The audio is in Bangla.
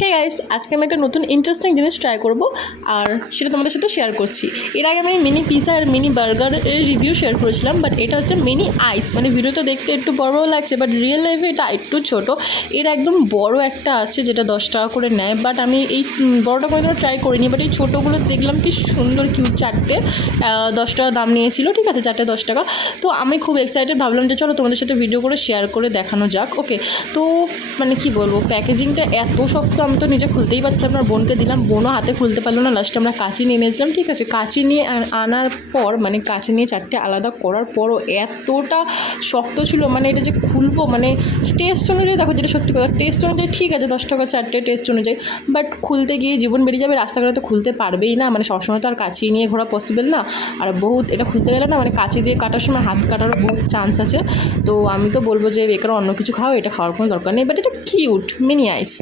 হে গাইস আজকে আমি একটা নতুন ইন্টারেস্টিং জিনিস ট্রাই করব আর সেটা তোমাদের সাথে শেয়ার করছি। এর আগে আমি মিনি পিৎজা আর মিনি বার্গারের রিভিউ শেয়ার করেছিলাম বাট এটা হচ্ছে মিনি আইস মানে ভিডিওতে দেখতে একটু বড় লাগছে বাট রিয়েল লাইফে এটা একটু ছোট। এর একদম বড় একটা আছে যেটা দশ টাকা করে নেয় বাট আমি এই বড়টা কোনোদিনও ট্রাই করিনি বাট এই ছোটোগুলো দেখলাম কি সুন্দর কিউট চারটে দশ টাকা দাম নিয়েছিল, ঠিক আছে, চারটে দশ টাকা। তো আমি খুব এক্সাইটেড ভাবলাম যে চলো তোমাদের সাথে ভিডিও করে শেয়ার করে দেখানো যাক ওকে তো মানে কি বলব প্যাকেজিংটা এত শক্ত আমি তো নিজে খুলতেই পারছিলাম না বোনকে দিলাম, বোনও হাতে খুলতে পারল না লাস্টে আমরা কাঁচি নিয়ে নিয়েছিলাম ঠিক আছে? কাঁচি নিয়ে আনার পর মানে কাঁচি নিয়ে চারটে আলাদা করার পরও এতটা শক্ত ছিল মানে এটা যে খুলবো মানে টেস্ট অনুযায়ী দেখো যেটা সত্যি কথা টেস্ট অনুযায়ী ঠিক আছে, দশ টাকা চারটে টেস্ট অনুযায়ী বাট খুলতে গিয়ে জীবন বেরিয়ে যাবে, রাস্তাঘাটে তো খুলতে পারবেই না মানে সবসময় তো আর কাঁচি নিয়ে ঘোরা পসিবল না, আর বহুত এটা খুলতে গেলে না মানে কাঁচি দিয়ে কাটার সময় হাত কাটারও বহুত চান্স আছে, তো আমি তো বলব যে বেকার অন্য কিছু খাও, এটা খাওয়ার কোনো দরকার নেই বাট এটা কিউট মিনি আইস